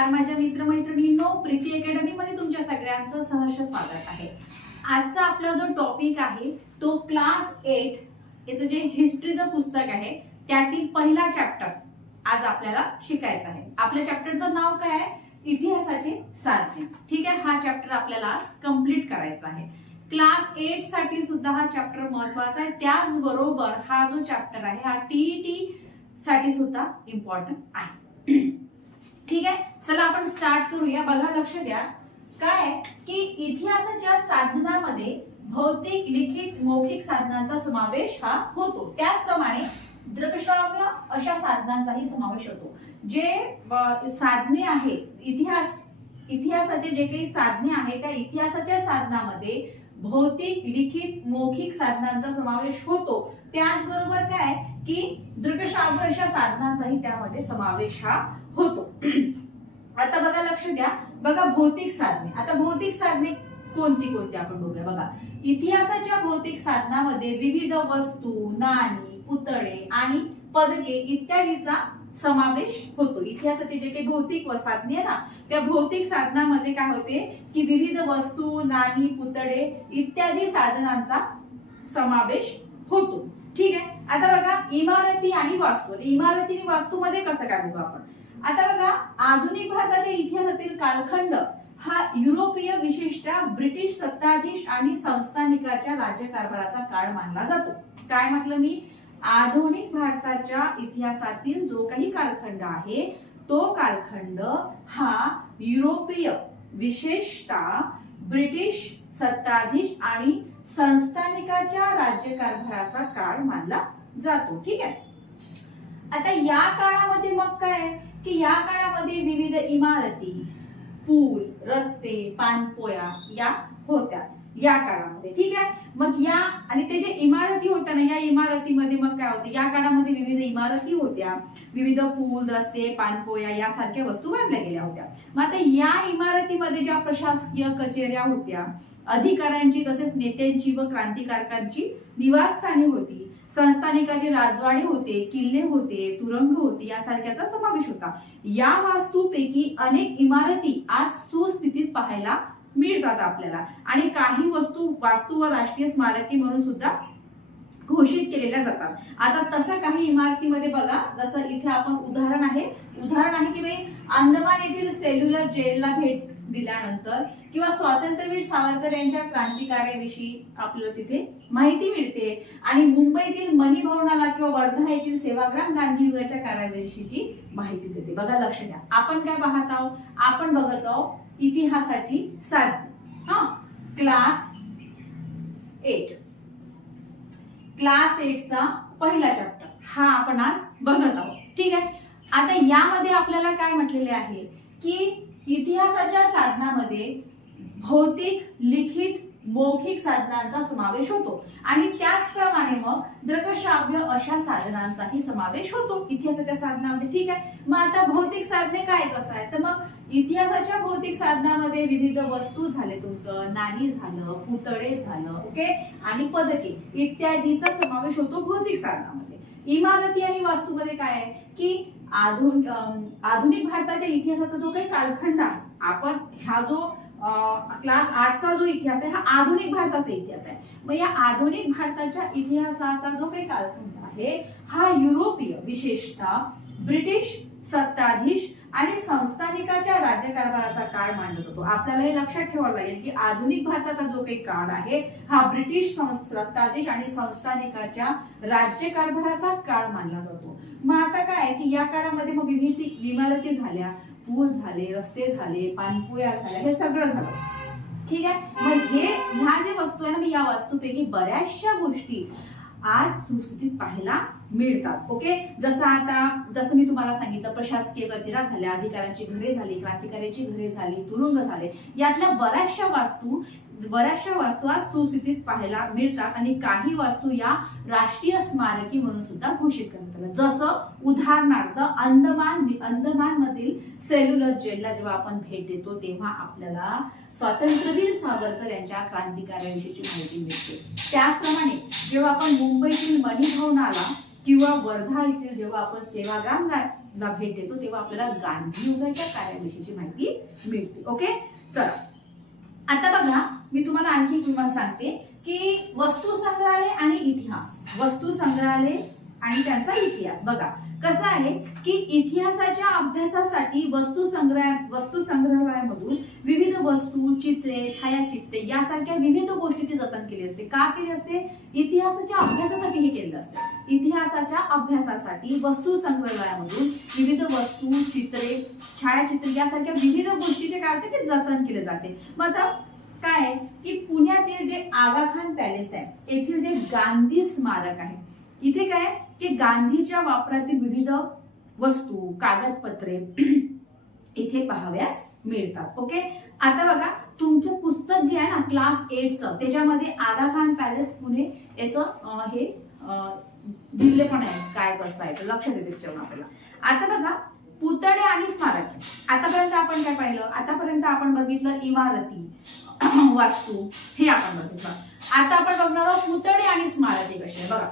नमस्कार माझ्या मित्रमैत्रिणींनो, प्रीती अकॅडमी मध्ये तुमच्या सगळ्यांचं सहर्ष स्वागत आहे। आजचा आपला जो टॉपिक आहे तो क्लास 8 याचं जे हिस्ट्रीचं पुस्तक आहे त्यातील पहिला चॅप्टर आज आपल्याला शिकायचा आहे। आपल्या चॅप्टरचं नाव काय आहे? इतिहासाची साधने। ठीक आहे, हा चॅप्टर आपल्याला आज कंप्लीट करायचा आहे। क्लास 8 साठी सुद्धा हा चॅप्टर महत्त्वाचा आहे, त्याचबरोबर हा जो चॅप्टर आहे हा टीईटी साठी सुद्धा इम्पॉर्टंट आहे। ठीक आहे, चला आपण स्टार्ट करूया। बघा, लक्ष द्या, काय की इतिहासाच्या साधनामध्ये भौतिक, लिखित, मौखिक साधनांचा समावेश हा होतो। त्याचप्रमाणे दृकश्राव्य अशा साधनांचाही समावेश होतो। जे साधने आहेत, इतिहासाचे जे काही साधने आहेत त्या इतिहासाच्या साधनामध्ये भौतिक, लिखित, मौखिक साधनांचा समावेश होतो। त्याचबरोबर काय की दृकश्राव्य अशा साधनांचाही त्यामध्ये समावेश हा होतो। आता बघा, लक्ष द्या, बघा भौतिक साधने। आता भौतिक साधने कोणती कोणती आपण बघूया। बघा, इतिहासाच्या भौतिक साधनामध्ये विविध वस्तू, नाणी, पुतळे आणि पदके इत्यादीचा समावेश होतो। इतिहासाचे जे काही भौतिक साधने आहे ना, त्या भौतिक साधनामध्ये काय होते की विविध वस्तू, नाणी, पुतळे इत्यादी साधनांचा समावेश होतो। ठीक आहे, आता बघा इमारती आणि वास्तू। इमारती आणि वास्तूमध्ये कसं काय बघू आपण। आता बघा, आधुनिक भारताच्या इतिहासातील कालखंड हा युरोपीय, विशेषतः ब्रिटिश सत्ताधीश आणि संस्थानिकाच्या राज्यकारभाराचा काळ मानला जातो। काय म्हटलं मी? आधुनिक भारताच्या इतिहासातील जो काही कालखंड आहे तो कालखंड हा युरोपीय, विशेषतः ब्रिटिश सत्ताधीश आणि संस्थानिकाच्या राज्यकारभाराचा काळ मानला जातो। ठीक आहे, आता या काळामध्ये मग काय की या काळामध्ये विविध इमारती, पूल, रस्ते, पाणपोया या होत्या या काळामध्ये। ठीक आहे, मग या आणि ते जे इमारती होत्या ना, या इमारतीमध्ये मग काय होते, या काळामध्ये विविध इमारती होत्या, विविध पूल, रस्ते, पाणपोया यासारख्या वस्तू बांधल्या गेल्या होत्या। मग आता या इमारतीमध्ये ज्या प्रशासकीय कचेऱ्या होत्या, अधिकाऱ्यांची तसेच नेत्यांची व क्रांतिकारकांची निवासस्थाने होती, संस्थानिकाचे राजवाडे होते, किल्ले होते, तुरुंग होते यासारख्याचा समावेश होता। या वास्तूपैकी अनेक इमारती आज सुस्थितीत पाहायला मिळतात आपल्याला, आणि काही वास्तू व राष्ट्रीय स्मारके म्हणून सुद्धा घोषित केलेल्या जातात। आता तसं काही इमारतीमध्ये बघा, जसं इथे आपण उदाहरण आहे की भाई अंदमान येथील सेल्युलर जेलला भेट दिल्यानंतर किंवा स्वातंत्र्यवीर सावरकर यांच्या क्रांतिकार्याविषयी आपल्याला तिथे माहिती मिळते, आणि मुंबईतील मणी भवनाला किंवा वर्धा येथील सेवाग्राम गांधी युगाच्या कार्याविषयीची माहिती देते। बघा, लक्ष द्या, आपण काय पाहत आहोत? आपण बघत आहोत इतिहासाची साधने। हा, क्लास 8 चा पहिला चॅप्टर हा आपण आज बघत आहोत। ठीक आहे, आता यामध्ये आपल्याला काय म्हटलेले आहे की इतिहासाच्या साधनामध्ये भौतिक, लिखित, मौखिक साधनांचा समावेश होतो, आणि त्याचप्रमाणे मग दृकश्राव्य अशा साधनांचाही समावेश होतो इतिहासाच्या साधनामध्ये। ठीक आहे, मग आता भौतिक साधने काय कसं आहे, तर मग इतिहासाच्या भौतिक साधनामध्ये विविध वस्तू झाले, तुमचं नाणी झालं, पुतळे झालं, ओके, आणि पदके इत्यादीचा समावेश होतो भौतिक साधनामध्ये। इमारती आणि वास्तूमध्ये काय आहे की आधुनिक भारताच्या इतिहासाचा जो काही कालखंड आहे, आपण हा जो क्लास 8 चा जो इतिहास आहे हा आधुनिक भारताचा इतिहास आहे। मग या आधुनिक भारताच्या इतिहासाचा जो काही कालखंड आहे हा युरोपीय, विशेषतः ब्रिटिश सत्ताधीश आणि संस्थानिकाच्या राज्यकारभाराचा काळ मानला जातो। आपल्याला हे लक्षात ठेवावं लागेल की आधुनिक भारताचा जो काही काळ आहे हा ब्रिटिश सत्ताधीश आणि संस्थानिकाच्या राज्यकारभाराचा काळ मानला जातो। मग आता काय की या काळामध्ये मग विविध इमारती झाल्या, पूल झाले, रस्ते झाले, पाणपोया झाल्या, हे सगळं झालं। ठीक आहे, मग ह्या जे वस्तू आहे ना, या वस्तूपैकी बऱ्याचशा गोष्टी आज सुस्थितीत पाहायला मिळतात। ओके, जसं मी तुम्हाला सांगितलं, प्रशासकीय कचेऱ्या झाल्या, अधिकाऱ्यांची घरे झाली, क्रांतिकाऱ्यांची घरे झाली, तुरुंग झाले, यातल्या बऱ्याचशा वस्तू आज सुस्थितीत पाहायला मिळतात, आणि काही वस्तू या राष्ट्रीय स्मारकी म्हणून सुद्धा घोषित करण्यात आल्या। जसं उदाहरणार्थ अंदमान मधील सेल्युलर जेलला जेव्हा आपण भेट देतो तेव्हा आपल्याला स्वातंत्र्यवीर सावरकर यांच्या क्रांतिकार्याविषयीची माहिती मिळते। त्याचप्रमाणे जेव्हा आपण मुंबईतील मणी भवनाला किंवा वर्धा येथील जेव्हा आपण सेवाग्राम ला भेट देतो तेव्हा आपल्याला गांधी युगाच्या कार्याविषयीची माहिती मिळते. ओके, चला आता बघा मी तुम्हाला आणखी किंमत सांगते की वस्तू संग्रहालय आणि इतिहास, वस्तू संग्रहालय आणि त्यांचा इतिहास. बघा कसं आहे की इतिहासाच्या अभ्यासासाठी वस्तू संग्रहालयामधून विविध वस्तू, चित्रे, छायाचित्रे यासारख्या विविध गोष्टींची जतन केली असते. का केली असते? इतिहासाच्या अभ्यासासाठी हे केलेलं असतं. इतिहासाच्या अभ्यासासाठी वस्तू संग्रहालयामधून विविध वस्तू, चित्रे, छायाचित्रे यासारख्या विविध गोष्टीचे काय होते ते जतन केले जाते. मग आता काय आहे की पुण्यातील जे आगा खान पॅलेस आहे येथील जे गांधी स्मारक आहे, इथे काय की गांधीच्या वापरातील विविध वस्तू, कागदपत्रे इथे पाहाव्यास मिळतात. ओके, आता बघा तुमचं पुस्तक जे आहे ना क्लास 8चं त्याच्यामध्ये आगा खान पॅलेस पुणे याचं हे दिले पण आहे काय कसं आहे लक्षात येते त्याच्यावर आपल्याला. आता बघा पुतळे आणि स्मारके. आतापर्यंत आपण काय पाहिलं? आतापर्यंत आपण बघितलं इमारती, वास्तू हे आपण बघितलं. आता आपण बघणार आहोत पुतळे आणि स्मारके कशी आहे. बघा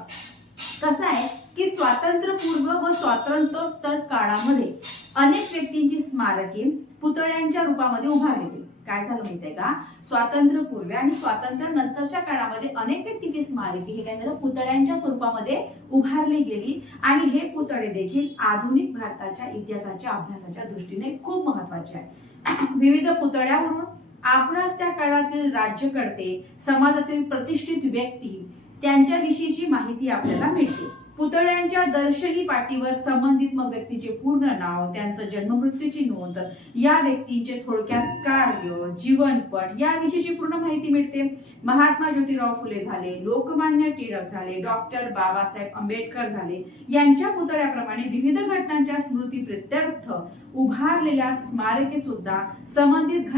कसं आहे की स्वातंत्र्यपूर्व व स्वातंत्र्योत्तर काळामध्ये अनेक व्यक्तींची स्मारके पुतळ्यांच्या रूपामध्ये उभारली गेली. काय झालं माहितीये का? स्वातंत्र्यपूर्व आणि स्वातंत्र्यानंतरच्या काळामध्ये अनेक व्यक्तींची स्मारके हे काय झालं पुतळ्यांच्या स्वरूपामध्ये उभारली गेली आणि हे पुतळे देखील आधुनिक भारताच्या इतिहासाच्या अभ्यासाच्या दृष्टीने खूप महत्वाचे आहे. विविध पुतळ्यावरून आपणास त्या काळातील राज्यकर्ते, समाजातील प्रतिष्ठित व्यक्ती त्यांच्याविषयीची माहिती आपल्याला मिळते. पुतळ्यांच्या दर्शनी पाटीवर संबंधित मग व्यक्तीचे पूर्ण नाव, त्यांचं जन्ममृत्यूची नोंद, या व्यक्तीचे थोडक्यात कार्य, जीवनपट याविषयीची पूर्ण माहिती मिळते. महात्मा ज्योतिराव फुले झाले, लोकमान्य टिळक झाले, डॉक्टर बाबासाहेब आंबेडकर झाले, यांच्या पुतळ्याप्रमाणे विविध घटनांच्या स्मृती प्रित्यर्थ उभारलेल्या स्मारके सुद्धा संबंधित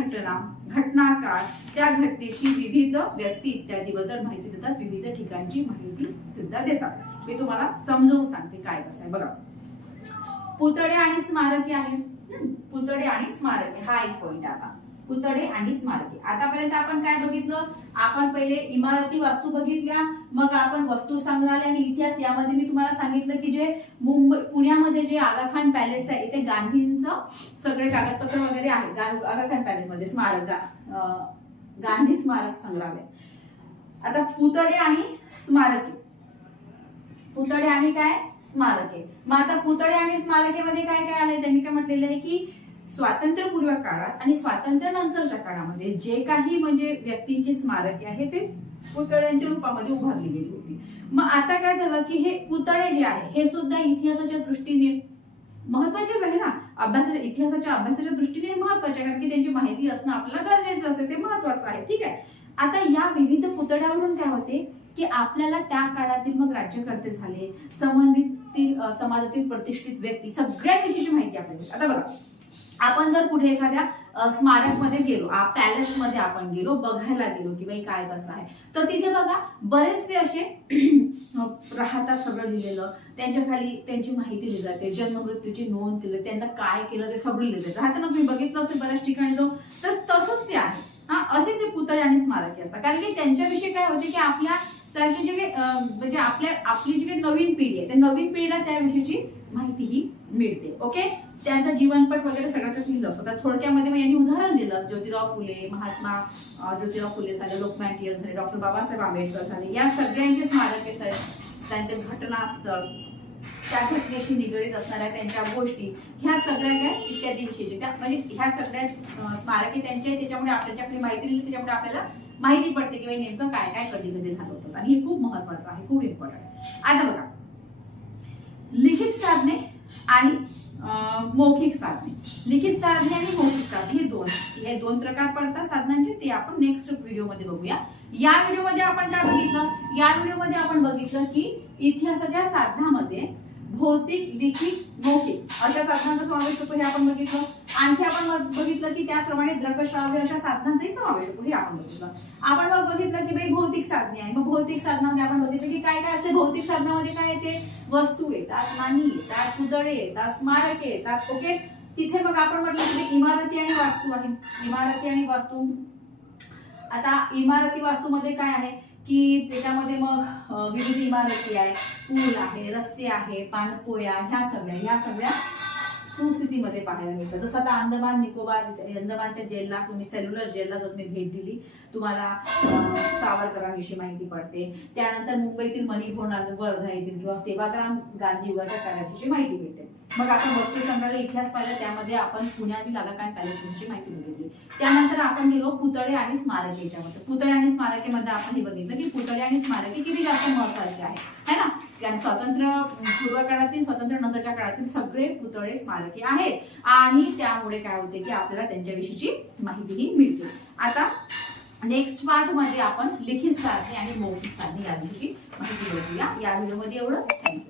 घटनाकाळ, त्या घटनेशी विविध व्यक्ती इत्यादीबद्दल माहिती देतात, विविध ठिकाणची माहिती सुद्धा देतात. मी तुम्हाला समजावून सांगते काय कसं आहे. बघा पुतळे आणि स्मारके आहे. पुतळे आणि स्मारके हा एक पॉइंट. आता पुतळे आणि स्मारके आतापर्यंत आपण काय बघितलं? आपण पहिले इमारती, वास्तू बघितल्या, मग आपण वस्तू संग्रहालय आणि इतिहास यामध्ये मी तुम्हाला सांगितलं की जे पुण्यामध्ये जे आगा खान पॅलेस आहे इथे गांधींचं सगळे कागदपत्र वगैरे आहे. आगा खान पॅलेस मध्ये स्मारक, गांधी स्मारक संग्रहालय. आता पुतळे आणि स्मारके, पुतळे आणि काय स्मारके. मग आता पुतळे आणि स्मारकेमध्ये काय काय आलंय? त्यांनी काय म्हटलेलं आहे की स्वातंत्र्यपूर्व काळात आणि स्वातंत्र्यानंतरच्या काळामध्ये जे काही म्हणजे व्यक्तींची स्मारके आहे ते पुतळ्यांच्या रूपामध्ये उभारली गेली होती. मग आता काय झालं की हे पुतळे जे आहे हे सुद्धा इतिहासाच्या दृष्टीने महत्वाचेच आहे ना, इतिहासाच्या अभ्यासाच्या दृष्टीने महत्वाचे, कारण की त्यांची माहिती असणं आपल्याला गरजेचं असते, ते महत्वाचं आहे. ठीक आहे. आता या विविध पुतळ्यावरून काय होते की आपल्याला त्या काळातील मग राज्यकर्ते झाले, संबंधित समाजातील प्रतिष्ठित व्यक्ती सगळ्यांविषयीची माहिती आपल्याला. आता बघा आपण जर कुठे एखाद्या स्मारक मध्ये गेलो, पॅलेस मध्ये आपण गेलो, बघायला गेलो की बाई काय कसं आहे, तर तिथे बघा बरेचसे असे राहतात, सगळं लिहिलेलं, त्यांच्या खाली त्यांची माहिती लिहिली जाते, जन्ममृत्यूची नोंद केली, त्यांना काय केलं ते सगळं लिहिलं जातं. राहताना तुम्ही बघितलं असेल बऱ्याच ठिकाणी जाऊन, तर तसंच ते आहे. असेच पुतळे आणि स्मारके असतात, कारण की त्यांच्याविषयी काय होते की आपल्या सारखी जे म्हणजे आपली जी काही नवीन पिढी आहे त्या नवीन पिढीला त्याविषयीची माहिती ही मिळते. ओके, त्यांचा जीवनपट वगैरे सगळं त्यात लिहिलं असतं. थोडक्यामध्ये मग यांनी उदाहरण दिलं, ज्योतिराव फुले, महात्मा ज्योतिराव फुले झाले, लोकमान्य टिळक झाले, डॉक्टर बाबासाहेब आंबेडकर झाले, या सगळ्यांचे स्मारके, त्यांचे घटनास्थळ, त्या घटनेशी निगडीत असणाऱ्या त्यांच्या गोष्टी, ह्या सगळ्या काय इत्यादी विषयीचे त्या म्हणजे ह्या सगळ्या स्मारके त्यांचे, त्याच्यामुळे आपल्याच्याकडे माहिती दिली, त्याच्यामुळे आपल्याला माहिती पडते की नेमकं काय काय कधी कधी झालं होतं. आणि हे खूप महत्वाचं आहे, खूप इम्पॉर्टंट आहे. आता बघा लिखित साधने आणि मौखिक साधने. लिखित साधने आणि मौखिक साधने हे दोन प्रकार पडतात साधनांचे, ते आपण नेक्स्ट व्हिडिओमध्ये बघूया. या व्हिडिओमध्ये आपण काय बघितलं? या व्हिडिओमध्ये आपण बघितलं की इतिहासाच्या साधनामध्ये भौतिक, लिखित, मौखिक अशा साधनांचा समावेश होतो हे आपण बघितलं. आणखी आपण बघितलं की त्याचप्रमाणे दृकश्राव्य अशा साधनांचाही समावेश होतो हे आपण बघितलं. आपण मग बघितलं की बाई भौतिक साधने आहे. मग भौतिक साधनामध्ये आपण बघितलं की काय काय असते. भौतिक साधनामध्ये काय येते? वस्तू येतात, नाणी येतात, पुतळे येतात, स्मारके येतात. ओके, तिथे मग आपण म्हटलं की इमारती आणि वास्तू आहे. इमारती आणि वास्तू. आता इमारती वास्तूमध्ये काय आहे की त्याच्यामध्ये मग विविध इमारती आहे, पूल आहे, रस्ते आहे, पाणपोया, ह्या सगळ्या सुस्थितीमध्ये पाहायला मिळतं. जसं आता अंदमानच्या जेलला तुम्ही सेल्युलर जेलला जर तुम्ही भेट दिली, तुम्हाला सावरकरांविषयी माहिती पडते. त्यानंतर मुंबईतील मणिभवन वर्धा येथील किंवा सेवाग्राम गांधी युगाच्या कार्याची माहिती मिळते. मग आपण वस्तू संग्रहालय इतिहास पाहिला, त्यामध्ये आपण पुण्यातील आगाखान पॅलेसची माहिती बघितली. त्यानंतर आपण गेलो पुतळे आणि स्मारके याच्यामध्ये. पुतळे आणि स्मारकेमध्ये आपण हे बघितलं की पुतळे आणि स्मारके किती जास्त महत्वाचे आहे, है ना. स्वातंत्र्य पूर्व काळातील, स्वातंत्र्य नंतरच्या काळातील सगळे पुतळे स्मारके आहेत आणि त्यामुळे काय होते की आपल्याला त्यांच्याविषयीची माहितीही मिळते. आता नेक्स्ट पार्ट मध्ये आपण लिखित साधने आणि मौखिक साधने याविषयी माहिती बघूया. या व्हिडिओमध्ये एवढंच. थँक्यू.